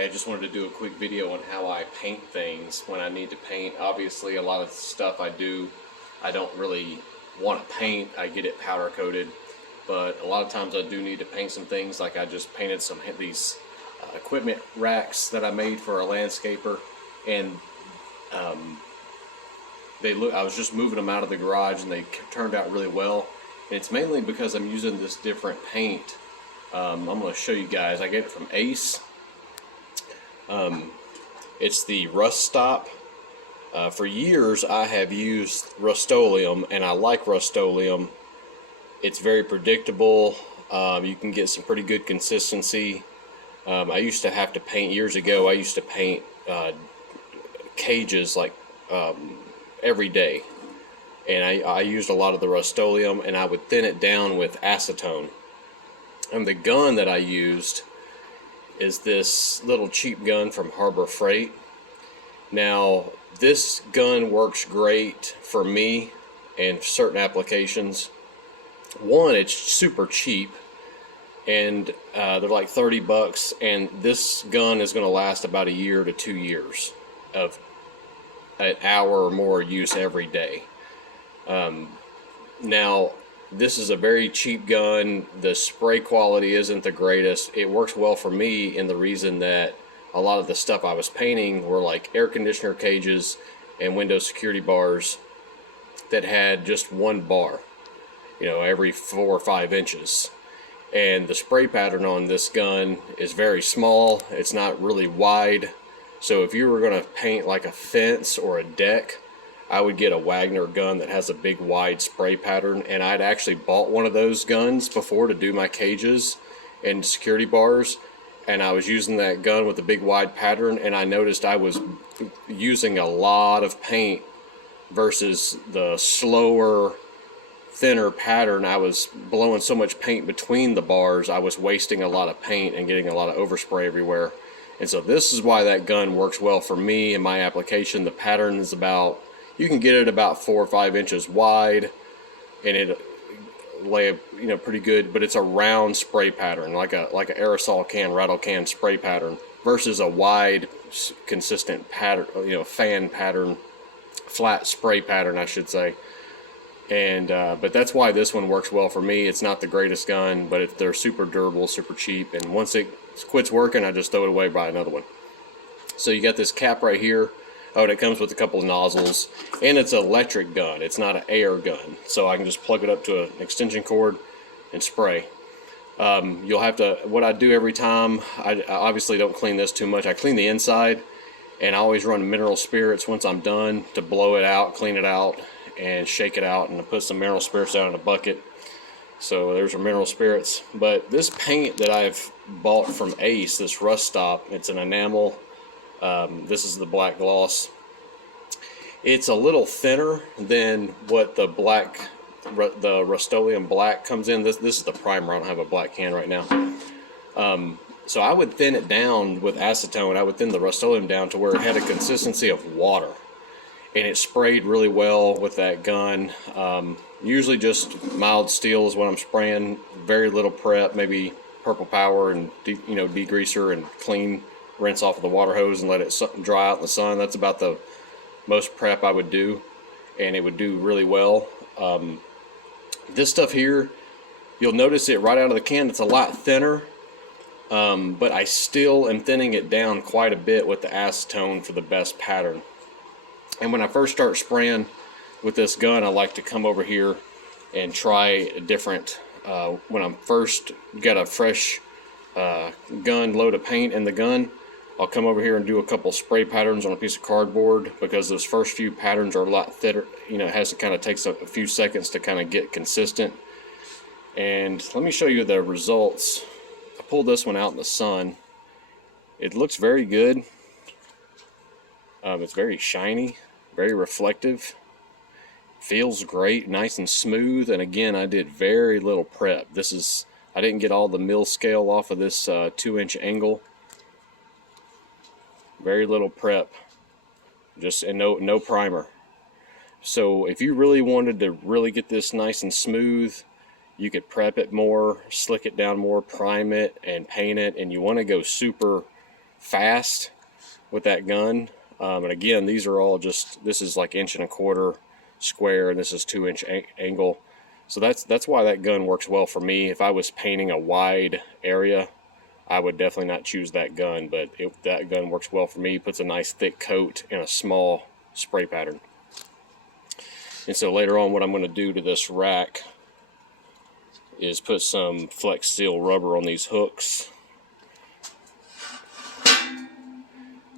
I just wanted to do a quick video on how I paint things when I need to paint. Obviously, a lot of stuff I do, I don't really want to paint. I get it powder coated, but a lot of times I do need to paint some things. Like I just painted these equipment racks that I made for a landscaper, and I was just moving them out of the garage, and they turned out really well. And it's mainly because I'm using this different paint. I'm going to show you guys. I get it from Ace. It's the Rust Stop. For years I have used Rustoleum, and I like Rustoleum. It's very predictable. You can get some pretty good consistency. I used to have to paint years ago. I used to paint cages like every day, and I used a lot of the Rustoleum, and I would thin it down with acetone. And the gun that I used is this little cheap gun from Harbor Freight. Now, this gun works great for me and certain applications. One, it's super cheap, and they're like 30 bucks, and this gun is going to last about a year to 2 years of an hour or more use every day. Now, this is a very cheap gun. The spray quality isn't the greatest. It works well for me in the reason that a lot of the stuff I was painting were like air conditioner cages and window security bars that had just one bar, every 4 or 5 inches. And the spray pattern on this gun is very small. It's not really wide. So if you were going to paint like a fence or a deck, I would get a Wagner gun that has a big wide spray pattern, and I'd actually bought one of those guns before to do my cages and security bars, and I was using that gun with the big wide pattern, and I noticed I was using a lot of paint versus the slower, thinner pattern. I was blowing so much paint between the bars, I was wasting a lot of paint and getting a lot of overspray everywhere. And so this is why that gun works well for me in my application. The pattern is you can get it about 4 or 5 inches wide, and it lay pretty good, but it's a round spray pattern, like an aerosol can, rattle can spray pattern, versus a wide, consistent pattern, fan pattern, flat spray pattern, I should say. And but that's why this one works well for me. It's not the greatest gun, but they're super durable, super cheap, and once it quits working, I just throw it away, buy another one. So you got this cap right here. Oh, and it comes with a couple of nozzles, and it's an electric gun. It's not an air gun, so I can just plug it up to an extension cord and spray. You'll have to, what I do every time, I obviously don't clean this too much. I clean the inside, and I always run mineral spirits once I'm done to blow it out, clean it out, and shake it out, and I put some mineral spirits down in a bucket. So there's our mineral spirits. But this paint that I've bought from Ace, this Rust Stop, it's an enamel. This is the black gloss. It's a little thinner than what the Rustoleum black comes in. This is the primer. I don't have a black can right now. So I would thin it down with acetone. I would thin the Rustoleum down to where it had a consistency of water, and it sprayed really well with that gun. Usually just mild steel is what I'm spraying. Very little prep, maybe Purple Power and degreaser and clean. Rinse off of the water hose and let it dry out in the sun. That's about the most prep I would do, and it would do really well. This stuff here, you'll notice it right out of the can. It's a lot thinner, but I still am thinning it down quite a bit with the acetone for the best pattern. And when I first start spraying with this gun, I like to come over here and try a different, when I'm first got a fresh gun load of paint in the gun, I'll come over here and do a couple spray patterns on a piece of cardboard, because those first few patterns are a lot thinner. It has to kind of takes a few seconds to kind of get consistent. And let me show you the results. I pulled this one out in the sun. It looks very good. It's very shiny, very reflective. Feels great, nice and smooth. And again, I did very little prep. I didn't get all the mill scale off of this 2-inch angle. Very little prep, and no primer. So if you really wanted to really get this nice and smooth, you could prep it more, slick it down more, prime it, and paint it. And you want to go super fast with that gun. And again, these are all just, this is like 1.25" square, and this is 2" angle. So that's why that gun works well for me. If I was painting a wide area, I would definitely not choose that gun, but that gun works well for me. Puts a nice thick coat in a small spray pattern. And so later on, what I'm going to do to this rack is put some Flex Seal rubber on these hooks.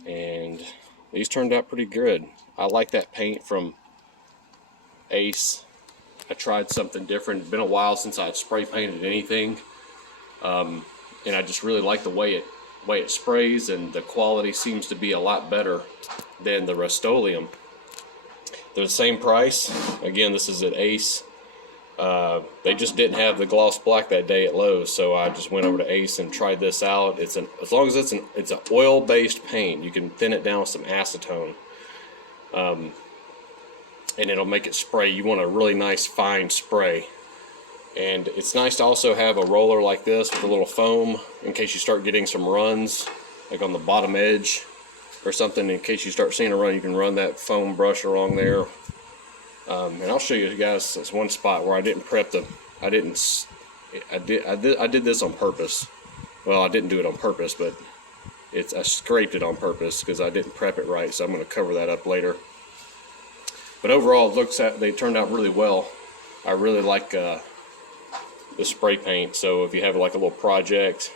And these turned out pretty good. I like that paint from Ace. I tried something different. It's been a while since I've spray painted anything. And I just really like the way it sprays, and the quality seems to be a lot better than the Rustoleum. They're the same price. Again, this is at Ace. They just didn't have the gloss black that day at Lowe's, so I just went over to Ace and tried this out. As long as it's an oil-based paint, you can thin it down with some acetone, and it'll make it spray. You want a really nice fine spray. And it's nice to also have a roller like this with a little foam in case you start getting some runs, like on the bottom edge or something. In case you start seeing a run, you can run that foam brush along there. And I'll show you guys this one spot where I didn't prep I did this on purpose. Well, I didn't do it on purpose, but I scraped it on purpose because I didn't prep it right. So I'm going to cover that up later. But overall, they turned out really well. I really like the spray paint. So if you have like a little project,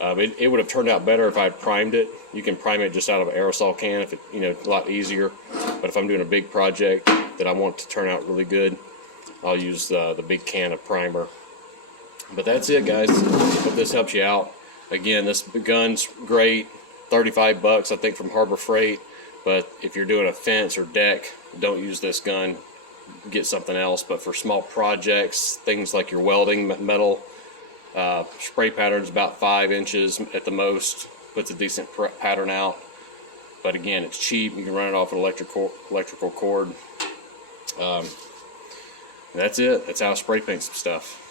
it would have turned out better if I had primed it. You can prime it just out of an aerosol can, if a lot easier. But if I'm doing a big project that I want to turn out really good, I'll use the big can of primer. But that's it, guys. Hope this helps you out. Again, this gun's great, $35 I think from Harbor Freight. But if you're doing a fence or deck, don't use this gun. Get something else. But for small projects, things like your welding metal, spray pattern's about 5 inches at the most. Puts a decent pattern out. But again, it's cheap. You can run it off an electrical cord. That's it. That's how I spray paint some stuff.